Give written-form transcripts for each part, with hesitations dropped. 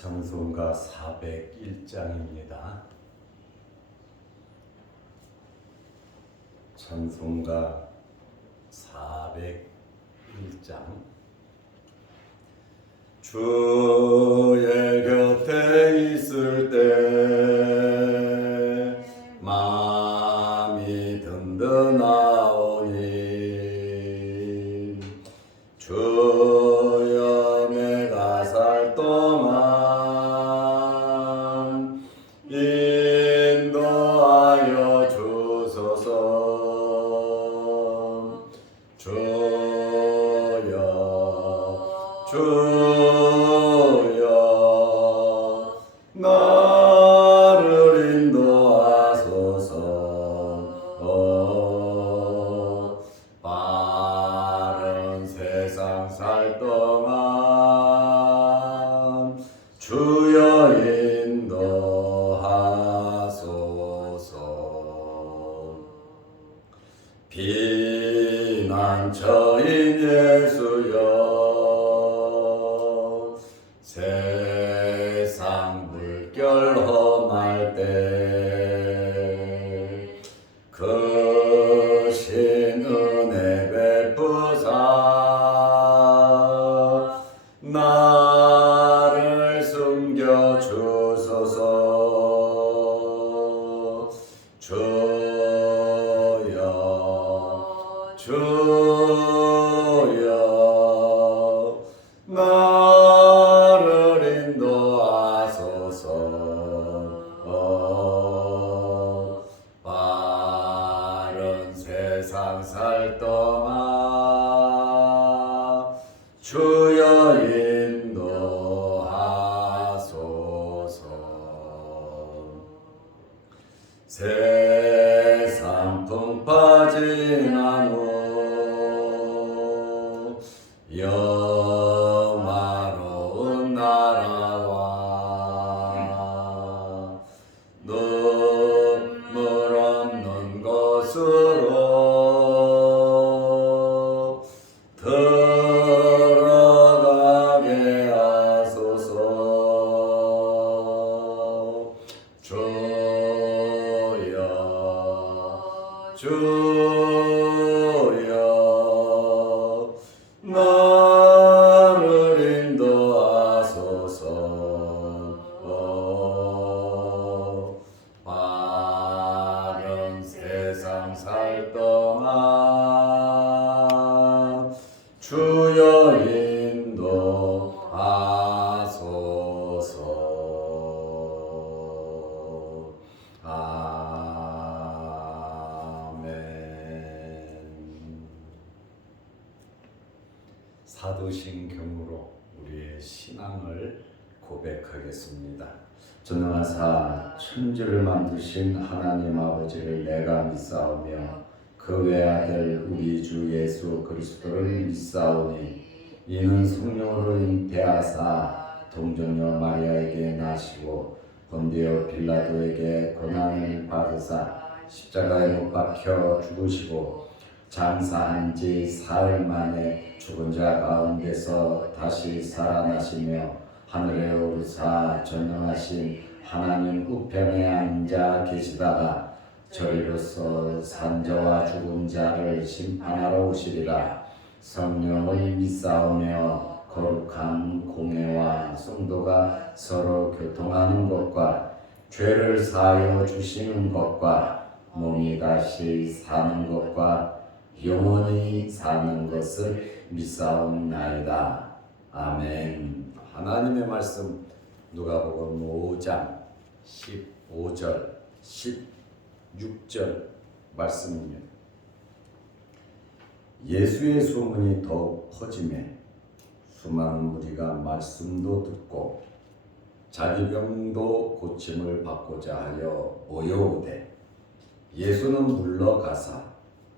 찬송가 401장입니다. 찬송가 401장. 주의 곁에 있을 때 마음이 든든하오니 주여 내가 살 동안 인도하여 주소서. 주여 나를 인도하소서. 빠른 세상 살 동안 주여 인도하소서. 피난처인 예수여 세상 물결 험할 때 크신 은혜 베푸사 나를 숨겨 주소서. 주여 나를 인도하소서. 빠른 세상 살 동안 주여 인도하소서. 세상 풍파 지난 후 영화로운 나라와 눈물 없는 곳으로 들어가게 하소서. 주여 나를 인도하소서. 빠른 세상 살 동안 주여 인도하소서. 사도신경으로 우리의 신앙을 고백하겠습니다. 전능하사 천지를 만드신 하나님 아버지를 내가 믿사오며 그 외아들 우리 주 예수 그리스도를 믿사오니 이는 성령으로 잉태하사 동정녀 마리아에게 나시고 본디오 빌라도에게 고난을 받으사 십자가에 못 박혀 죽으시고 장사한 지 사흘 만에 죽은 자 가운데서 다시 살아나시며 하늘에 오르사 전능하신 하나님 우편에 앉아 계시다가 저리로서 산자와 죽은 자를 심판하러 오시리라. 성령을 믿사오며 거룩한 공회와 성도가 서로 교통하는 것과 죄를 사하여 주시는 것과 몸이 다시 사는 것과 영원히 사는 것을 믿사옵나이다. 아멘. 하나님의 말씀 누가복음 5장 15절 16절 말씀입니다. 예수의 소문이 더욱 퍼지매 수많은 무리가 말씀도 듣고 자기 병도 고침을 받고자 하여 모여오되 예수는 물러가사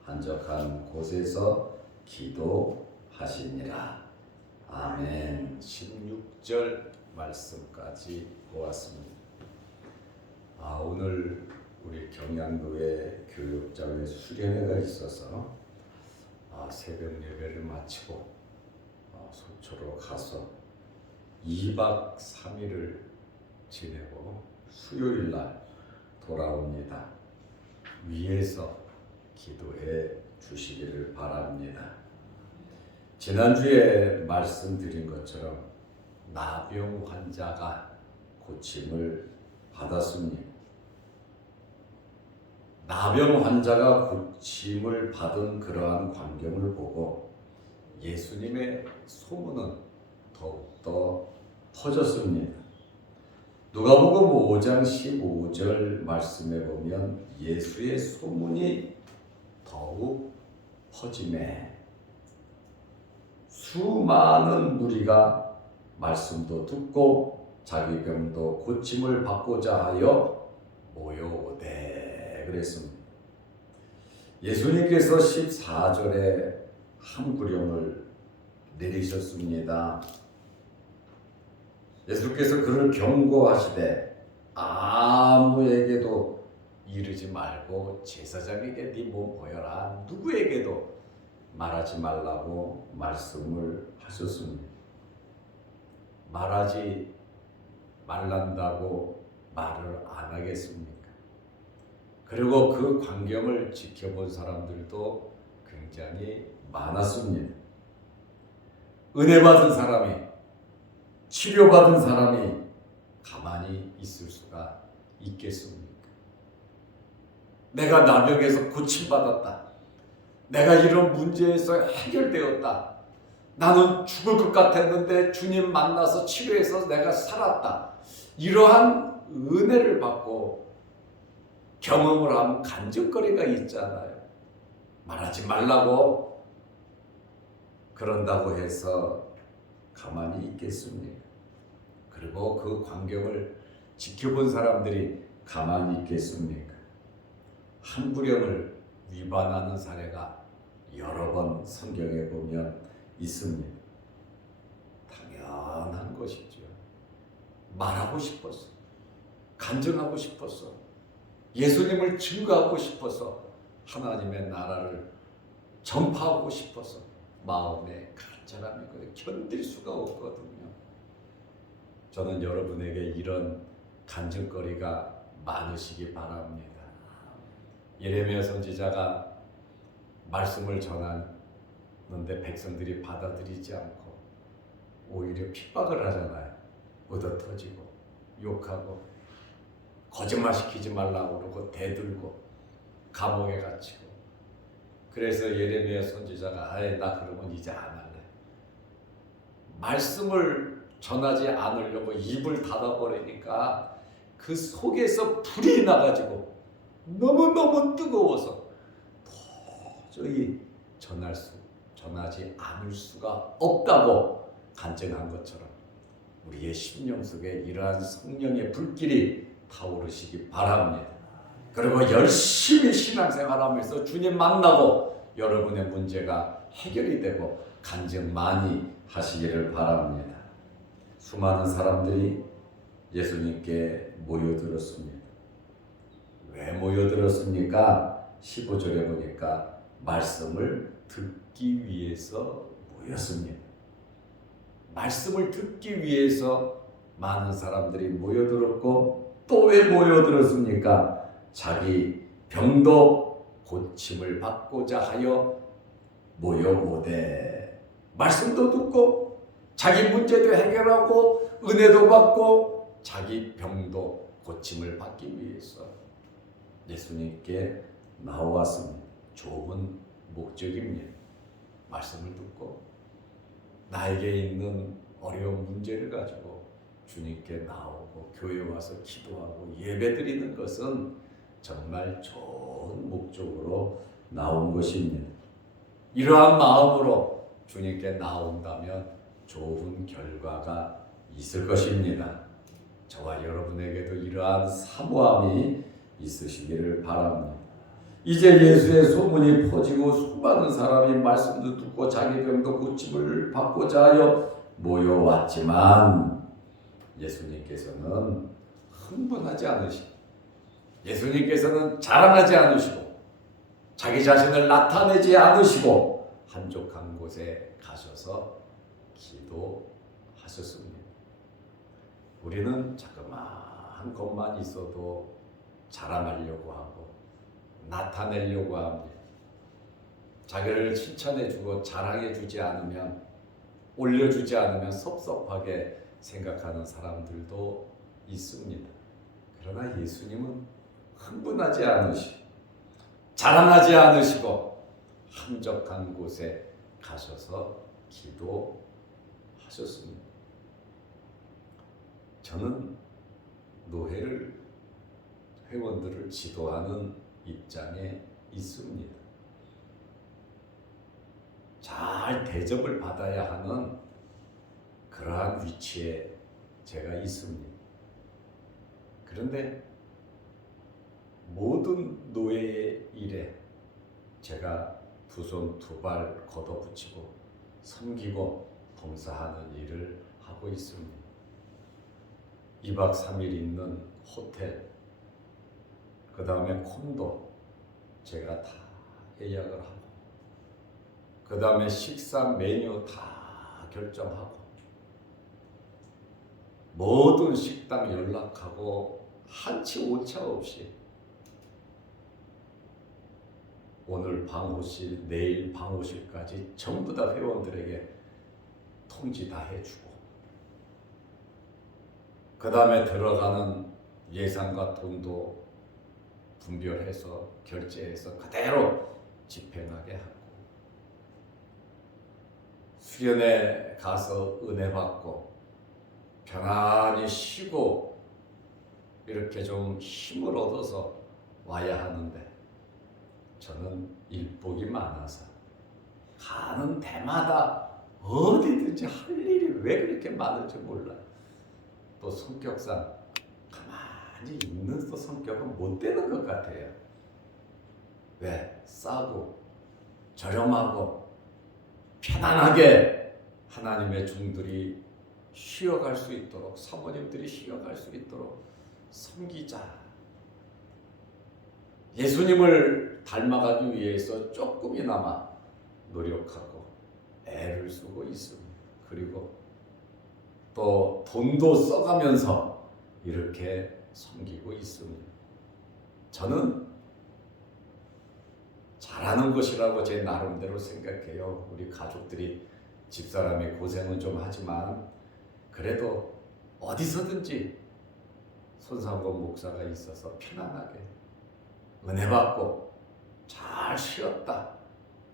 한적한 곳에서 기도하시니라. 아멘. 16절 말씀까지 보았습니다. 오늘 우리 경양도에 교육장에 수련회가 있어서 새벽 예배를 마치고 소초로 가서 2박 3일을 지내고 수요일 날 돌아옵니다. 위에서 기도해 주시기를 바랍니다. 지난주에 말씀드린 것처럼 나병 환자가 고침을 받았습니다. 나병 환자가 고침을 받은 그러한 광경을 보고 예수님의 소문은 더욱더 퍼졌습니다. 누가복음 5장 15절 말씀에 보면 예수의 소문이 더욱 퍼지매 수많은 무리가 말씀도 듣고 자기 병도 고침을 받고자 하여 모여오되 그랬습니다. 예수님께서 14절에 한 구령을 내리셨습니다. 예수께서 그를 경고하시되 아무에게도 이르지 말고 제사장에게 네 몸 보여라 누구에게도 말하지 말라고 말씀을 하셨습니다. 말하지 말란다고 말을 안 하겠습니까? 그리고 그 광경을 지켜본 사람들도 굉장히 많았습니다. 은혜 받은 사람이, 치료받은 사람이 가만히 있을 수가 있겠습니까? 내가 나병에서 고침받았다. 내가 이런 문제에서 해결되었다. 나는 죽을 것 같았는데 주님 만나서 치료해서 내가 살았다. 이러한 은혜를 받고 경험을 하면 간증거리가 있잖아요. 말하지 말라고 그런다고 해서 가만히 있겠습니까? 그리고 그 광경을 지켜본 사람들이 가만히 있겠습니까? 한 구령을 위반하는 사례가 여러 번 성경에 보면 있습니다. 당연한 것이죠. 말하고 싶었어. 간증하고 싶었어. 예수님을 증거하고 싶어서 하나님의 나라를 전파하고 싶어서 마음에 간절함이 견딜 수가 없거든요. 저는 여러분에게 이런 간증거리가 많으시기 바랍니다. 예레미야 선지자가 말씀을 전하는데 백성들이 받아들이지 않고 오히려 핍박을 하잖아요. 얻어터지고 욕하고 거짓말시키지 말라고 그러고 대들고 감옥에 갇히고. 그래서 예레미야 선지자가 나 그러면 이제 안 할래. 말씀을 전하지 않으려고 입을 닫아버리니까 그 속에서 불이 나가지고 너무너무 뜨거워서 도저히 전하지 않을 수가 없다고 간증한 것처럼 우리의 심령 속에 이러한 성령의 불길이 타오르시기 바랍니다. 그리고 열심히 신앙생활하면서 주님 만나고 여러분의 문제가 해결이 되고 간증 많이 하시기를 바랍니다. 수많은 사람들이 예수님께 모여들었습니다. 왜 모여들었습니까? 15절에 보니까 말씀을 듣기 위해서 모였습니다. 말씀을 듣기 위해서 많은 사람들이 모여들었고 또 왜 모여들었습니까? 자기 병도 고침을 받고자 하여 모여오되 말씀도 듣고 자기 문제도 해결하고 은혜도 받고 자기 병도 고침을 받기 위해서 예수님께 나왔습니다. 좋은 목적입니다. 말씀을 듣고 나에게 있는 어려운 문제를 가지고 주님께 나오고 교회 와서 기도하고 예배드리는 것은 정말 좋은 목적으로 나온 것입니다. 이러한 마음으로 주님께 나온다면 좋은 결과가 있을 것입니다. 저와 여러분에게도 이러한 사모함이 있으시기를 바랍니다. 이제 예수의 소문이 퍼지고 수많은 사람이 말씀도 듣고 자기 병도 고침을 받고자 하여 모여왔지만 예수님께서는 흥분하지 않으시고 예수님께서는 자랑하지 않으시고 자기 자신을 나타내지 않으시고 한적한 곳에 가셔서 기도하셨습니다. 우리는 자그마한 것만 있어도 자랑하려고 하고 나타내려고 합니다. 자기를 칭찬해주고 자랑해주지 않으면, 올려주지 않으면 섭섭하게 생각하는 사람들도 있습니다. 그러나 예수님은 흥분하지 않으시고 자랑하지 않으시고 한적한 곳에 가셔서 기도하셨습니다. 저는 회원들을 지도하는 입장에 있습니다. 잘 대접을 받아야 하는 그러한 위치에 제가 있습니다. 그런데 모든 노예의 일에 제가 두 손 두 발 걷어붙이고 섬기고 봉사하는 일을 하고 있습니다. 2박 3일 있는 호텔, 그 다음에 콘도 제가 다 예약을 하고, 그 다음에 식사 메뉴 다 결정하고, 모든 식당 연락하고 한치 오차 없이 오늘 방호실, 내일 방호실까지 전부 다 회원들에게 통지 다 해주고, 그 다음에 들어가는 예산과 돈도 분별해서 결제해서 그대로 집행하게 하고, 수련회 가서 은혜 받고 편안히 쉬고 이렇게 좀 힘을 얻어서 와야 하는데, 저는 일복이 많아서 가는 데마다 어디든지 할 일이 왜 그렇게 많은지 몰라요. 또 성격상 가만히 있는 또 성격은 못 되는 것 같아요. 왜? 싸고 저렴하고 편안하게 하나님의 종들이 쉬어갈 수 있도록, 사모님들이 쉬어갈 수 있도록 섬기자. 예수님을 닮아가기 위해서 조금이나마 노력하고 애를 쓰고 있습니다. 그리고 또 돈도 써가면서 이렇게 섬기고 있습니다. 저는 잘하는 것이라고 제 나름대로 생각해요. 우리 가족들이, 집사람이 고생은 좀 하지만 그래도 어디서든지 손상건 목사가 있어서 편안하게 은혜 받고 잘 쉬었다,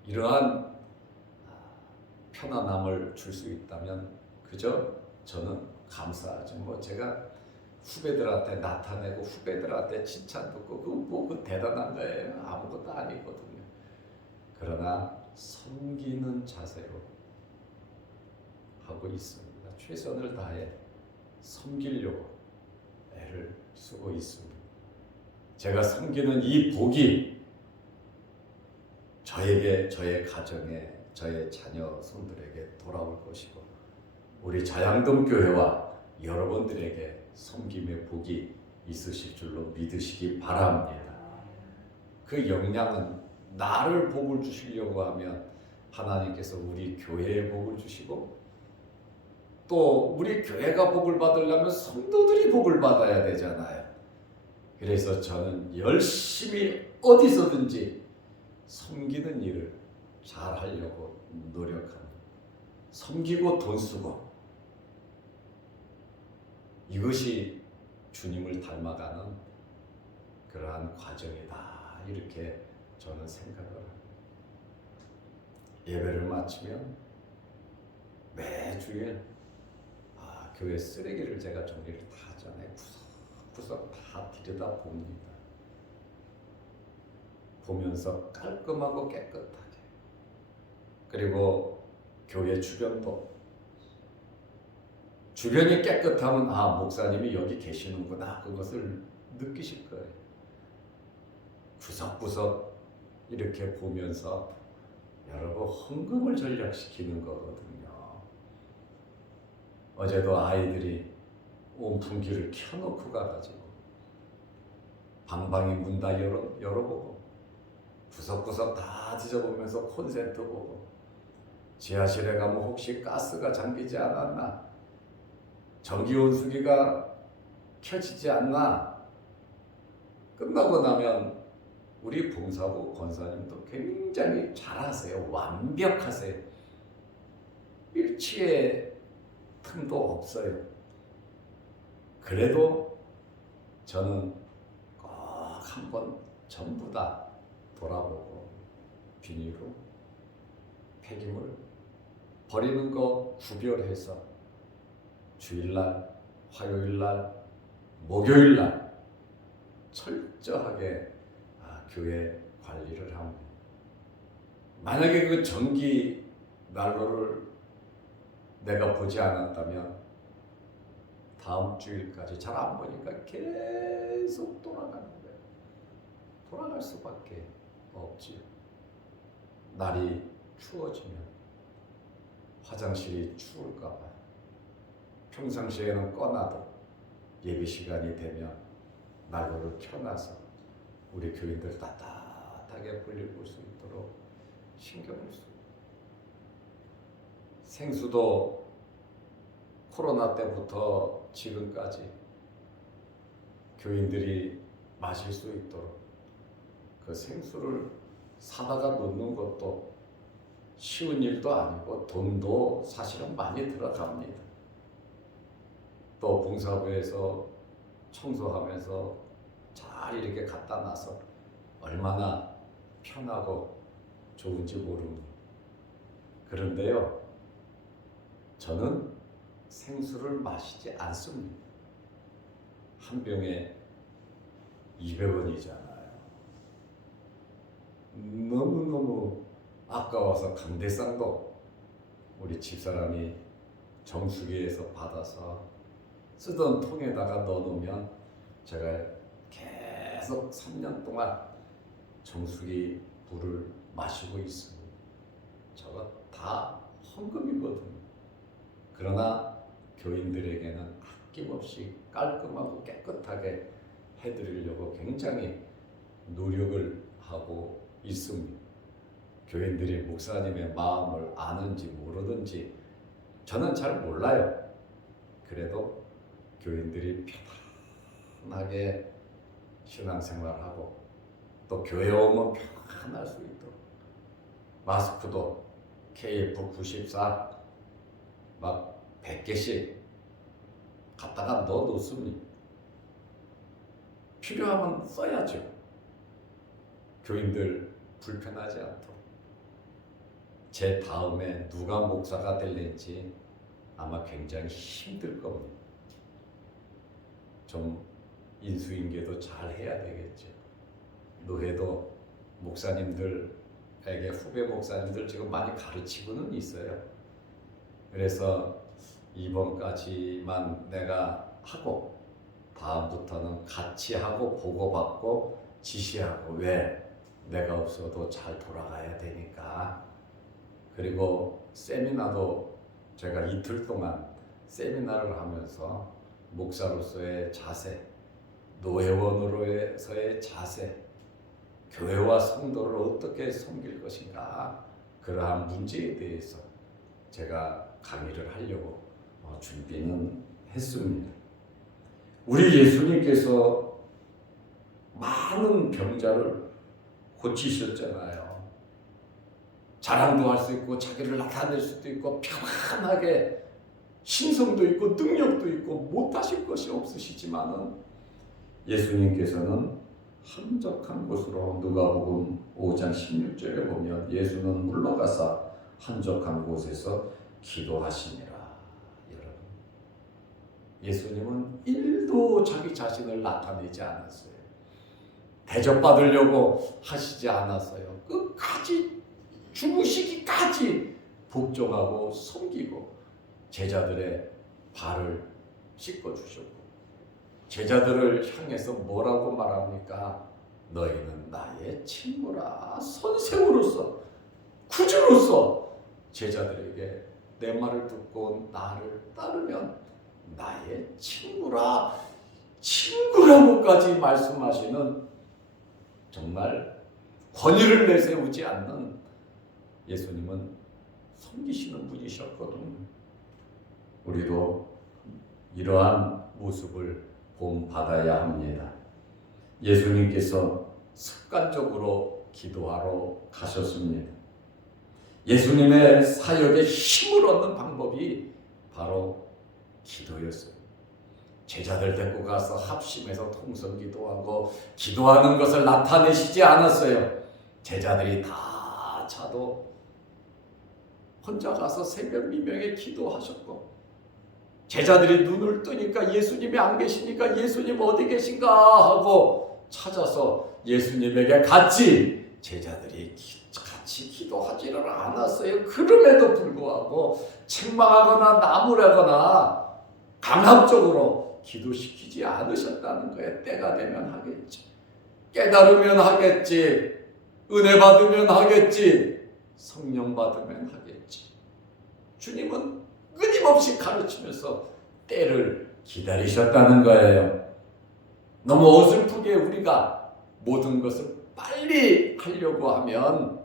이러한 편안함을 줄 수 있다면 그저 저는 감사하죠. 뭐 제가 후배들한테 나타내고 후배들한테 칭찬 듣고 그 대단한 거예요. 아무것도 아니거든요. 그러나 섬기는 자세로 하고 있습니다. 최선을 다해 섬기려고 애를 쓰고 있습니다. 제가 섬기는 이 복이 저에게, 저의 가정에, 저의 자녀 손들에게 돌아올 것이고, 우리 자양동 교회와 여러분들에게 섬김의 복이 있으실 줄로 믿으시기 바랍니다. 그 역량은 나를 복을 주시려고 하면 하나님께서 우리 교회에 복을 주시고, 또 우리 교회가 복을 받으려면 성도들이 복을 받아야 되잖아요. 그래서 저는 열심히 어디서든지 섬기는 일을 잘 하려고 노력합니다. 섬기고 돈 쓰고, 이것이 주님을 닮아가는 그러한 과정이다, 이렇게 저는 생각을 합니다. 예배를 마치면 매주일 교회 쓰레기를 제가 정리를 다 하잖아요. 구석구석 다 들여다봅니다. 보면서 깔끔하고 깨끗하게, 그리고 교회 주변도, 주변이 깨끗하면 목사님이 여기 계시는구나, 그것을 느끼실 거예요. 구석구석 이렇게 보면서 여러분 헌금을 전략시키는 거거든요. 어제도 아이들이 온풍기를 켜놓고 가가지고 방방이 문 다 열어보고 구석구석 다 뒤져보면서 콘센트 보고, 지하실에 가면 혹시 가스가 잠기지 않았나, 전기 온수기가 켜지지 않나? 끝나고 나면 우리 봉사부 권사님도 굉장히 잘하세요. 완벽하세요. 일치의 틈도 없어요. 그래도 저는 꼭 한번 전부 다 돌아보고 비닐로 폐기물 버리는 거 구별해서 주일날, 화요일날, 목요일날 철저하게 교회 관리를 합니다. 만약에 그 전기 난로를 내가 보지 않았다면 다음 주일까지 잘 안 보니까 계속 돌아가는 거예요. 돌아갈 수밖에 없지요. 날이 추워지면 화장실이 추울까 봐 평상시에는 꺼놔도 예배 시간이 되면 난로를 켜놔서 우리 교인들 따뜻하게 볼일 볼 수 있도록 신경을 쓰고, 생수도 코로나 때부터 지금까지 교인들이 마실 수 있도록 그 생수를 사다가 놓는 것도 쉬운 일도 아니고 돈도 사실은 많이 들어갑니다. 또 봉사부에서 청소하면서 잘 이렇게 갖다 놔서 얼마나 편하고 좋은지 모릅니다. 그런데요, 저는 생수를 마시지 않습니다. 한 병에 200원이잖아요. 너무너무 아까워서 강대상도 우리 집사람이 정수기에서 받아서 쓰던 통에다가 넣어놓으면 제가 계속 3년 동안 정수기 물을 마시고 있습니다. 저거 다 헌금이거든요. 그러나 교인들에게는 아낌없이 깔끔하고 깨끗하게 해드리려고 굉장히 노력을 하고 있습니다. 교인들이 목사님의 마음을 아는지 모르는지 저는 잘 몰라요. 그래도 교인들이 편안하게 신앙생활하고 또 교회 오면 편안할 수 있도록 마스크도 KF94 막 100개씩 갖다가 넣어 놓습니다. 필요하면 써야죠. 교인들 불편하지 않도록. 제 다음에 누가 목사가 될는지 아마 굉장히 힘들 겁니다. 좀 인수인계도 잘 해야 되겠죠. 노회도 목사님들에게 후배 목사님들 지금 많이 가르치고는 있어요. 그래서 이번까지만 내가 하고 다음부터는 같이 하고 보고받고 지시하고, 왜? 내가 없어도 잘 돌아가야 되니까. 그리고 세미나도 제가 이틀 동안 세미나를 하면서 목사로서의 자세, 노회원으로서의 자세, 교회와 성도를 어떻게 섬길 것인가, 그러한 문제에 대해서 제가 강의를 하려고 준비는 했습니다. 우리 예수님께서 많은 병자를 고치셨잖아요. 자랑도 할 수 있고 자기를 나타낼 수도 있고 편안하게 신성도 있고 능력도 있고 못하실 것이 없으시지만은 예수님께서는 한적한 곳으로, 누가복음 5장 16절에 보면 예수는 물러가사 한적한 곳에서 기도하시니라. 여러분, 예수님은 1도 자기 자신을 나타내지 않았어요. 대접받으려고 하시지 않았어요. 끝까지 죽으시기까지 복종하고 섬기고 제자들의 발을 씻어주셨고, 제자들을 향해서 뭐라고 말합니까? 너희는 나의 친구라. 선생으로서, 구주로서 제자들에게 내 말을 듣고 나를 따르면 나의 친구라, 친구라고까지 말씀하시는 정말 권위를 내세우지 않는 예수님은 섬기시는 분이셨거든요. 우리도 이러한 모습을 본받아야 합니다. 예수님께서 습관적으로 기도하러 가셨습니다. 예수님의 사역에 힘을 얻는 방법이 바로 기도였어요. 제자들 데리고 가서 합심해서 통성기도하고 기도하는 것을 나타내시지 않았어요. 제자들이 다 자도 혼자 가서 새벽 미명에 기도하셨고, 제자들이 눈을 뜨니까 예수님이 안 계시니까 예수님 어디 계신가 하고 찾아서 예수님에게 같이 제자들이 같이 기도하지를 않았어요. 그럼에도 불구하고 책망하거나 나무라거나 강압적으로 기도시키지 않으셨다는 거예요. 때가 되면 하겠지, 깨달으면 하겠지, 은혜 받으면 하겠지, 성령 받으면 하겠지. 주님은 끊임없이 가르치면서 때를 기다리셨다는 거예요. 너무 어설프게 우리가 모든 것을 빨리 하려고 하면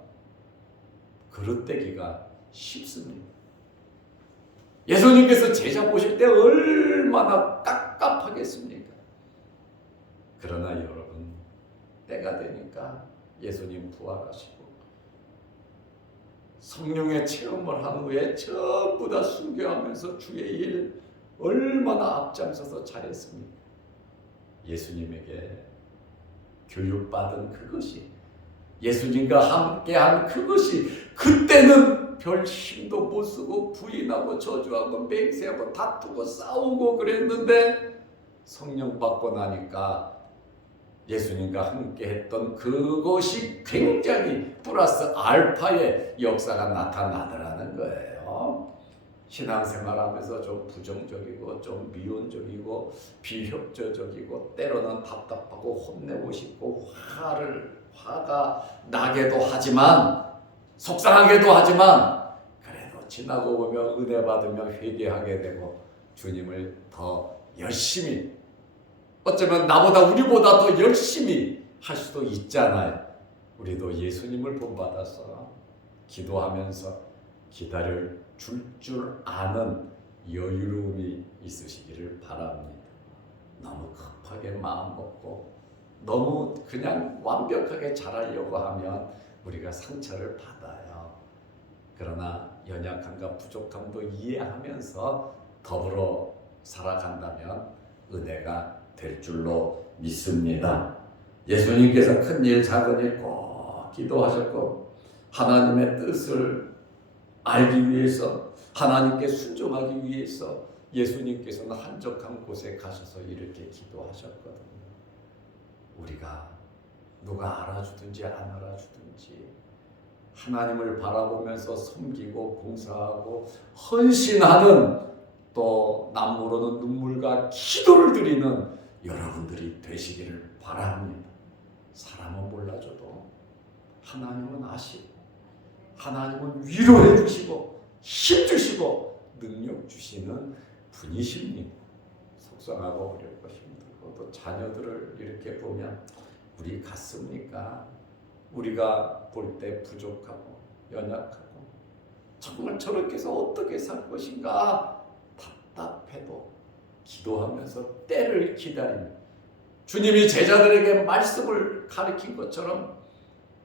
그릇되기가 쉽습니다. 예수님께서 제자 보실 때 얼마나 깝깝하겠습니까? 그러나 여러분, 때가 되니까 예수님 부활하시고 성령의 체험을 한 후에 전부 다 순교하면서 주의 일 얼마나 앞장서서 잘했습니까? 예수님에게 교육받은 그것이, 예수님과 함께한 그것이, 그때는 별 힘도 못 쓰고 부인하고 저주하고 맹세하고 다투고 싸우고 그랬는데 성령 받고 나니까 예수님과 함께 했던 그것이 굉장히 플러스 알파의 역사가 나타나더라는 거예요. 신앙생활하면서 좀 부정적이고 좀 미온적이고 비협조적이고 때로는 답답하고 혼내고 싶고 화가 나게도 하지만, 속상하게도 하지만, 그래도 지나고 보면 은혜 받으며 회개하게 되고 주님을 더 열심히, 어쩌면 나보다 우리보다 더 열심히 할 수도 있잖아요. 우리도 예수님을 본받아서 기도하면서 기다릴 줄 아는 여유로움이 있으시기를 바랍니다. 너무 급하게 마음 먹고 너무 그냥 완벽하게 잘하려고 하면 우리가 상처를 받아요. 그러나 연약함과 부족함도 이해하면서 더불어 살아간다면 은혜가 될 줄로 믿습니다. 예수님께서 큰 일 작은 일 꼭 기도하셨고, 하나님의 뜻을 알기 위해서, 하나님께 순종하기 위해서 예수님께서는 한적한 곳에 가셔서 이렇게 기도하셨거든요. 우리가 누가 알아주든지 안 알아주든지 하나님을 바라보면서 섬기고 봉사하고 헌신하는, 또 남모르는 눈물과 기도를 드리는 여러분들이 되시기를 바랍니다. 사람은 몰라줘도 하나님은 아시고, 하나님은 위로해 주시고 힘 주시고 능력 주시는 분이십니다. 속상하고 어렵고 힘들고 또 자녀들을 이렇게 보면 우리 같습니까? 우리가 볼 때 부족하고 연약하고 정말 저렇게 해서 어떻게 살 것인가 답답해도 기도하면서 때를 기다립니다. 주님이 제자들에게 말씀을 가르친 것처럼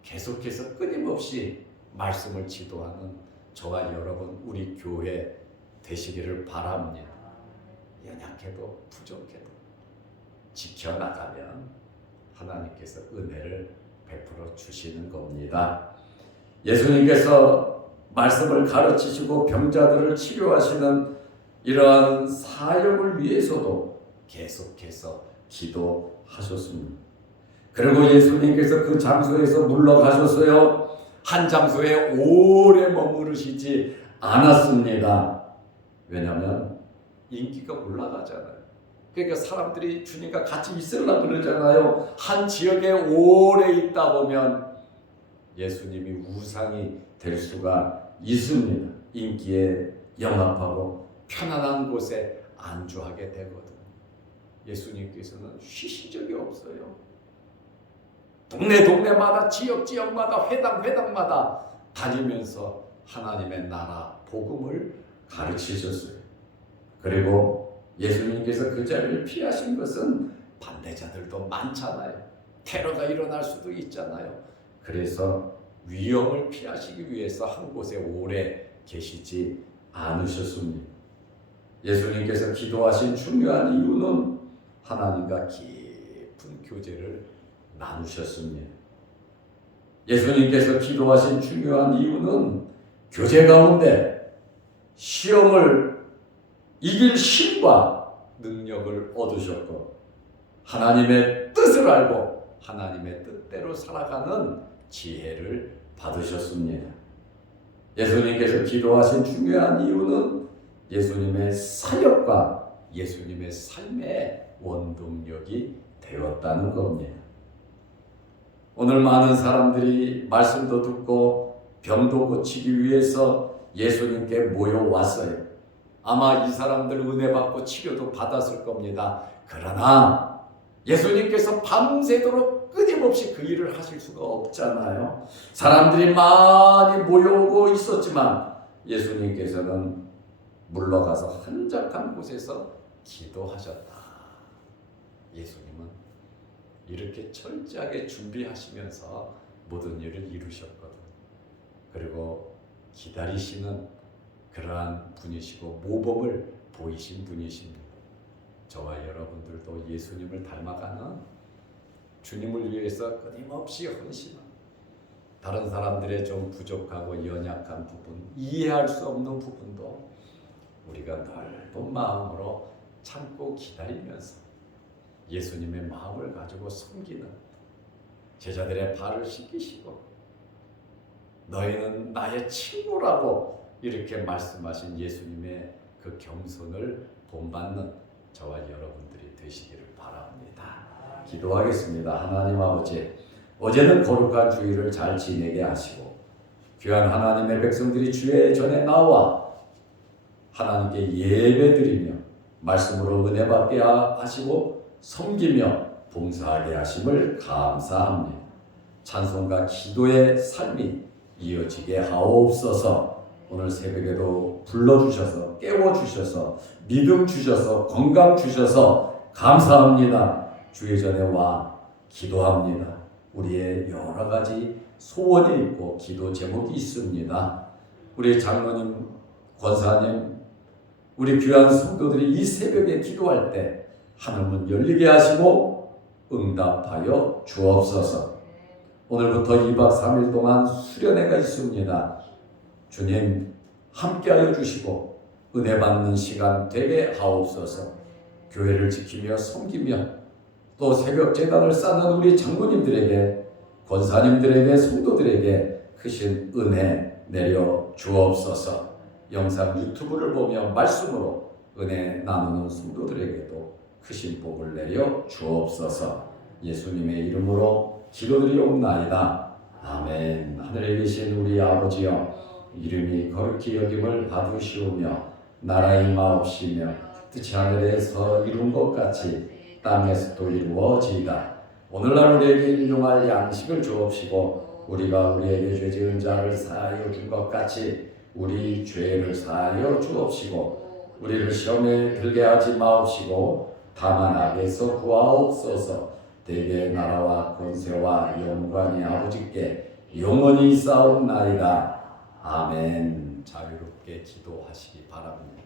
계속해서 끊임없이 말씀을 지도하는 저와 여러분, 우리 교회 되시기를 바랍니다. 연약해도 부족해도 지켜나가면 하나님께서 은혜를 베풀어 주시는 겁니다. 예수님께서 말씀을 가르치시고 병자들을 치료하시는 이러한 사역을 위해서도 계속해서 기도하셨습니다. 그리고 예수님께서 그 장소에서 물러가셨어요. 한 장소에 오래 머무르시지 않았습니다. 왜냐하면 인기가 올라가잖아요. 그러니까 사람들이 주님과 같이 있으려고 그러잖아요. 한 지역에 오래 있다 보면 예수님이 우상이 될 수가 있습니다. 인기에 영합하고 편안한 곳에 안주하게 되거든요. 예수님께서는 쉬신 적이 없어요. 동네마다 지역마다 회당마다 다니면서 하나님의 나라 복음을 가르치셨어요. 그리고 예수님께서 그 자리를 피하신 것은 반대자들도 많잖아요. 테러가 일어날 수도 있잖아요. 그래서 위험을 피하시기 위해서 한 곳에 오래 계시지 않으셨습니다. 예수님께서 기도하신 중요한 이유는 하나님과 깊은 교제를 나누셨습니다. 예수님께서 기도하신 중요한 이유는 교제 가운데 시험을 이길 힘과 능력을 얻으셨고 하나님의 뜻을 알고 하나님의 뜻대로 살아가는 지혜를 받으셨습니다. 예수님께서 기도하신 중요한 이유는 예수님의 사역과 예수님의 삶의 원동력이 되었다는 겁니다. 오늘 많은 사람들이 말씀도 듣고 병도 고치기 위해서 예수님께 모여왔어요. 아마 이 사람들 은혜 받고 치료도 받았을 겁니다. 그러나 예수님께서 밤새도록 끊임없이 그 일을 하실 수가 없잖아요. 사람들이 많이 모여오고 있었지만 예수님께서는 물러가서 한적한 곳에서 기도하셨다. 예수님은 이렇게 철저하게 준비하시면서 모든 일을 이루셨거든. 그리고 기다리시는 그러한 분이시고 모범을 보이신 분이십니다. 저와 여러분들도 예수님을 닮아가는 주님을 위해서 끊임없이 헌신하는 다른 사람들의 좀 부족하고 연약한 부분, 이해할 수 없는 부분도 우리가 넓은 마음으로 참고 기다리면서 예수님의 마음을 가지고 섬기는 제자들의 발을 씻기시고 너희는 나의 친구라고 이렇게 말씀하신 예수님의 그 겸손을 본받는 저와 여러분들이 되시기를 바랍니다. 기도하겠습니다. 하나님 아버지, 어제는 거룩한 주일을 잘 지내게 하시고 귀한 하나님의 백성들이 주의 전에 나와 하나님께 예배드리며 말씀으로 은혜 받게 하시고 섬기며 봉사하게 하심을 감사합니다. 찬송과 기도의 삶이 이어지게 하옵소서. 오늘 새벽에도 불러주셔서 깨워주셔서 믿음 주셔서 건강 주셔서 감사합니다. 주의 전에 와 기도합니다. 우리의 여러 가지 소원이 있고 기도 제목이 있습니다. 우리 장로님, 권사님, 우리 귀한 성도들이 이 새벽에 기도할 때 하늘문 열리게 하시고 응답하여 주옵소서. 오늘부터 2박 3일 동안 수련회가 있습니다. 주님 함께하여 주시고 은혜 받는 시간 되게 하옵소서. 교회를 지키며 섬기며 또 새벽 제단을 쌓는 우리 장로님들에게, 권사님들에게, 성도들에게 크신 은혜 내려 주옵소서. 영상 유튜브를 보며 말씀으로 은혜 나누는 성도들에게도 크신 복을 내려 주옵소서. 예수님의 이름으로 기도드리옵나이다. 아멘. 하늘에 계신 우리 아버지여, 이름이 거룩히 여김을 받으시오며 나라의 마옵시며 뜻이 하늘에서 이룬 것 같이 땅에서도 이루어지이다. 오늘날 우리에게 일용할 양식을 주옵시고 우리가 우리에게 죄 지은 자를 사하여 준 것 같이 우리 죄를 사하여 주옵시고 우리를 시험에 들게 하지 마옵시고 다만 악에서 구하옵소서. 대개 나라와 권세와 영광이 아버지께 영원히 있사옵나이다. 아멘. 자유롭게 기도하시기 바랍니다.